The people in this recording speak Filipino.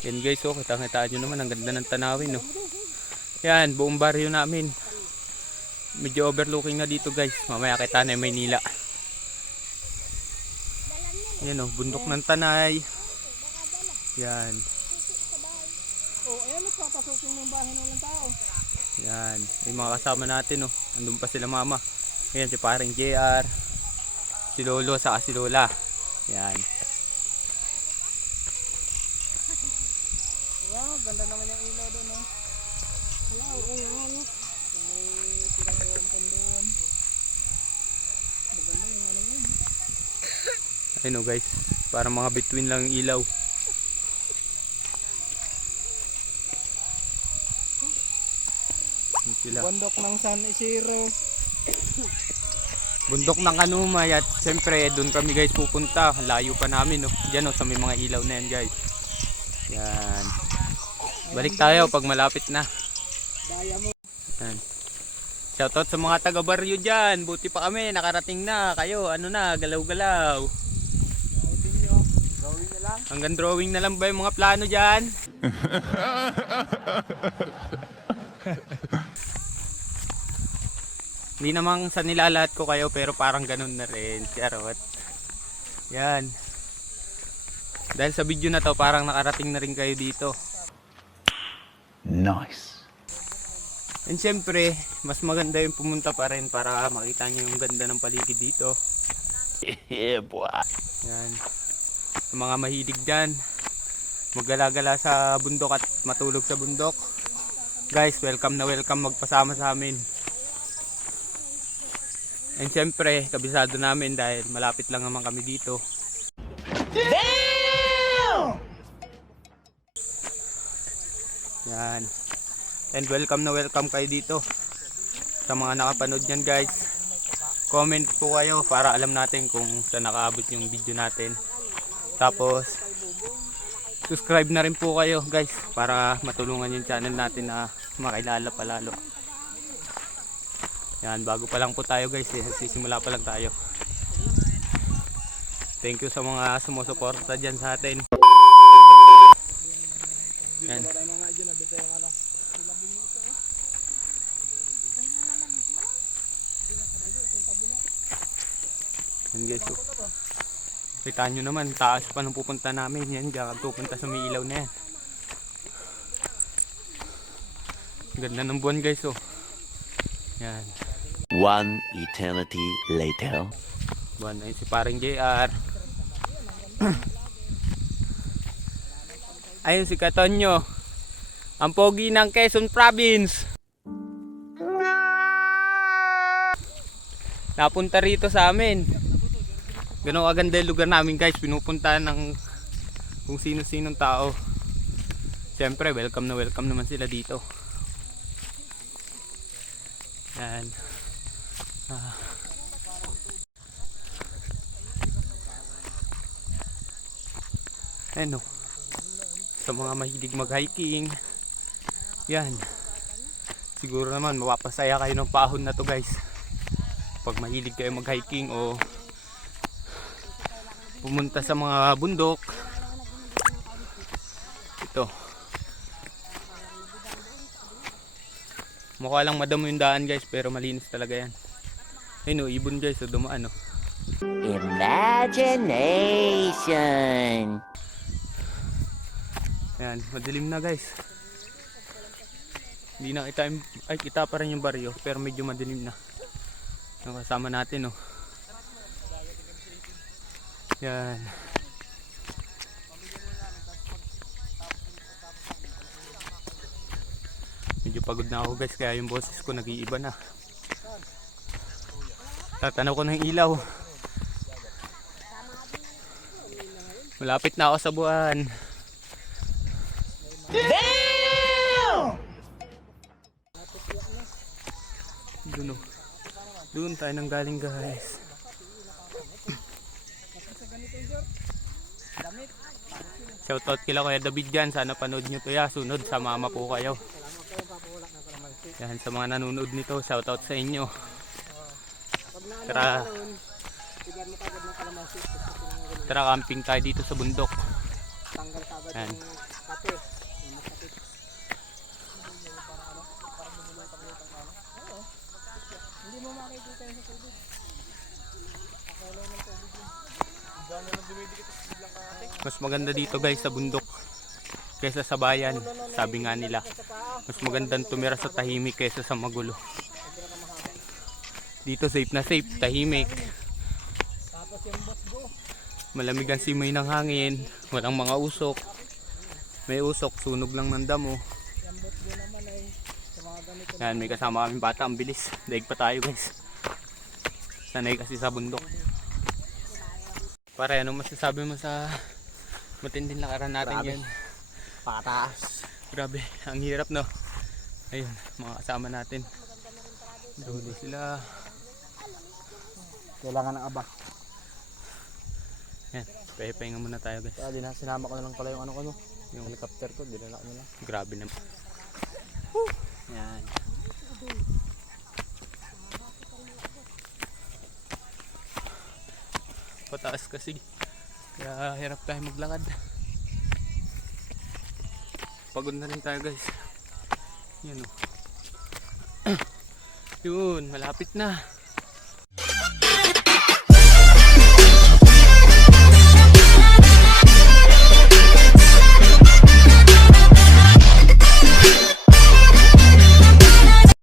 Yan guys, oh, kita-kitaan nyo naman, ang ganda ng tanawin, no. Yan, buong baryo namin. Medyo overlooking na dito guys. Mamaya kita na yung Maynila. Yan, oh, bundok ng Tanay. Yan. Oh, ayan, nagpapasukin ng bahay ng walang tao. Yan, yung mga kasama natin, oh. Andun pa sila mama. Ayan, si paring JR, si Lolo, saka si Lola. Yan. Wow, ganda naman yung ilaw doon, no? Wow, ayan. May pinagawang pandoon. Maganda yung ano yun. Ayun, oh, guys, parang mga between lang yung ilaw. Yan sila. Bundok ng San Isidro. Bundok ng Kanumay at siyempre doon kami guys pupunta. Layo pa namin, no. Diyan, oh, sa may mga ilaw na yan guys. Yan. Balik tayo pag malapit na. Daya mo. Yan. Shoutout sa mga taga baryo dyan. Buti pa kami, nakarating na. Kayo, ano na, galaw-galaw. Gawin na lang. Hanggang drawing na lang ba yung mga plano dyan? Hindi namang sa nilalahat ko kayo pero parang ganun na rin. Charot. Yan. Dahil sa video na to parang nakarating na rin kayo dito. Nice. And syempre, mas maganda yung pumunta pa rin para makita nyo yung ganda ng paligid dito. Yeah, boy. Yan. Sa mga mahilig dyan, maggala-gala sa bundok at matulog sa bundok. Guys, welcome na welcome magpasama sa amin. And syempre, kabisado namin dahil malapit lang naman kami dito. Damn! Yan. And welcome na welcome kayo dito. Sa mga nakapanood nyan guys, comment po kayo para alam natin kung saan nakaabot yung video natin. Tapos, subscribe na rin po kayo guys para matulungan yung channel natin na makilala palalo. Yan, bago pa lang po tayo guys, sisimula pa lang tayo. Thank you sa mga sumusuporta dyan sa atin. Yan. Yan guys, oh. Kita nyo naman, taas pa nung pupunta namin. Yan, diyan pupunta sa may ilaw na yan. Ganda ng buwan guys, oh. Yan. One eternity later. Buwan na yun si paring JR. Ayun si Katonyo, ang pogi ng Quezon Province. Napunta rito sa amin. Ganun kaganda yung lugar namin guys. Pinupuntahan ng kung sino-sinong tao. Siyempre welcome na welcome naman sila dito. Yan. Ano, sa mga mahilig mag-hiking, yan, siguro naman mapapasaya kayo ng pahon na to guys pag mahilig kayo mag-hiking o pumunta sa mga bundok. Ito, mukha lang madamo yung daan guys pero malinis talaga yan. Ayun, oh, ibon guys, so dumaan, oh. Imagination. Ayan, madilim na guys. Hindi na kita, ay kita pa rin yung baryo pero medyo madilim na. Ang kasama natin, oh. Yan. Medyo pagod na ako guys kaya yung boses ko nag-iiba na. Tatanaw ko ng ilaw. Malapit na ako sa buwan. Damn! Doon, oh. Doon tayo nang galing guys. Shoutout kila Kuya David dyan. Sana panood nyo to ya. Sunod sa mama po kayo. Yan, sa mga nanonood nito, shoutout sa inyo. Tara, tara camping tayo dito sa bundok. Yan. Makati. Yung Makati. Para ano? Parang lumulutang-lutang na ano? Oo. Hindi mo makikita yun sa tubig. Kulay ng tubig yun. Diyan na lang dumidikit at biglang kakate. Mas maganda dito guys sa bundok kaysa sa bayan. Sabi nga nila, mas magandang tumira sa tahimik kaysa sa magulo. Dito safe na safe, tahimik. Tapos yung boss go. Malamig ang simoy ng hangin, walang mga usok. May usok, sunog lang ng damo. Yung boss go naman ay sa mga ganito. Yan, may kasama kaming bata, ang bilis. Daig pa tayo guys. Sanay kasi sa bundok. Pare, anong masasabi mo sa matinding lakaran natin yan? Pataas. Grabe, ang hirap no. Ayun, mga kasama natin. Dulo sila. Kailangan ng aba. Yan, pahinga muna tayo guys. Kaya sinama ko na lang pala yung ano ko no. Yung Helicopter ko, dinala ko na lang. grabe naman. Yan. Pataas kasi. Kaya hirap tayo maglakad. Pagod na rin tayo guys. Yan o. Yun, malapit na.